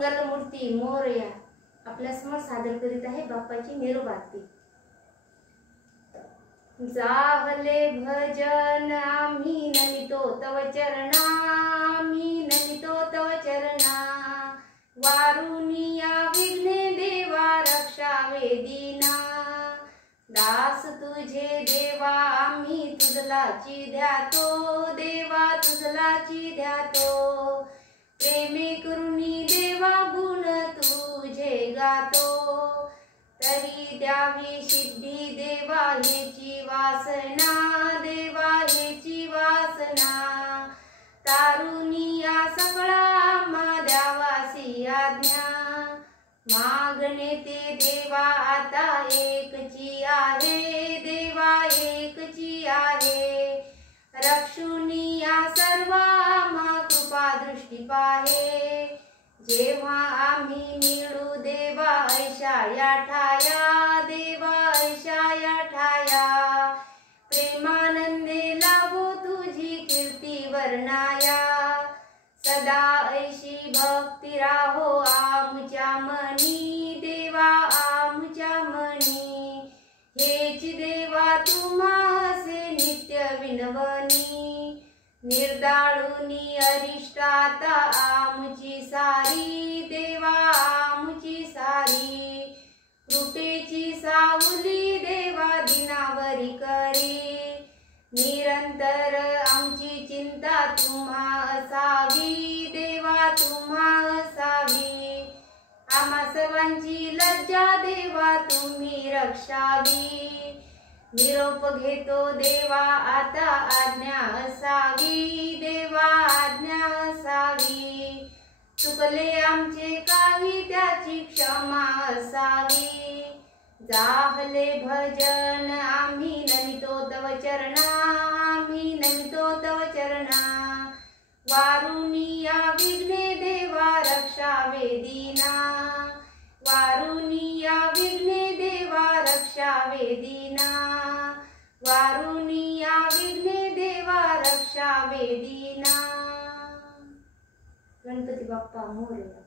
मंगलमूर्ती मोरया आपल्या समोर सादर करीत आहे बाप्पाची निरोपाती। जाहले भजन आम्ही नमितो तव चरणा, आम्ही नमितो तव चरणा। वारुनिया विघ्ने देवा रक्षावे दीना, दास तुझे देवा आम्ही तुझलाची ध्यातो, देवा तुझलाची ध्यातो। प्रेमे करुणी देवा गुण तुझे गातो, तरी द्यावी सिद्धी देवा हेची वासना, देवा हेची वासना। तारुनिया सकळा आम्हा द्यावासी आज्ञा, मागणे ते देवा आता एकची आहे, देवा एकची आहे। रक्षुनिया सर्व आम्हा कृपा दृष्टी पाहे, जेव्हा आम्ही मिळू देवा ऐशा या ठाया, देवा ऐशा या ठाया। प्रेमानंदे लाभो तुझी कीर्ती वर्णाया, सदा ऐशी भक्ती राहो आमच्या मनी, देवा आमच्या मनी। हेच देवा तुम्हासे नित्य विनवनी, निर्दाळुनी अरिष्टाता आमची सारी, देवा आमची सारी। कृपेची सावली देवा दिनावरी करी, निरंतर आमची चिंता तुम्हा असावी, देवा तुम्हा असावी। आम्हा सर्वांची लज्जा देवा तुम्ही रक्षावी, निरोप घेतो देवा आता आज्ञा असावी, देवा आज्ञा असावी। चुकले आमचे काही त्याची क्षमा असावी, जाहले भजन आम्ही नमितो तव चरणा, आम्ही नमितो तव चरणा। वारुनिया विघ्ने देवा रक्षावे दीना, वारुनिया विघ्ने देवा रक्षावे दीना। वारुनिया विघ्ने देवा रक्षावे दीना। गणपती बाप्पा मोरया।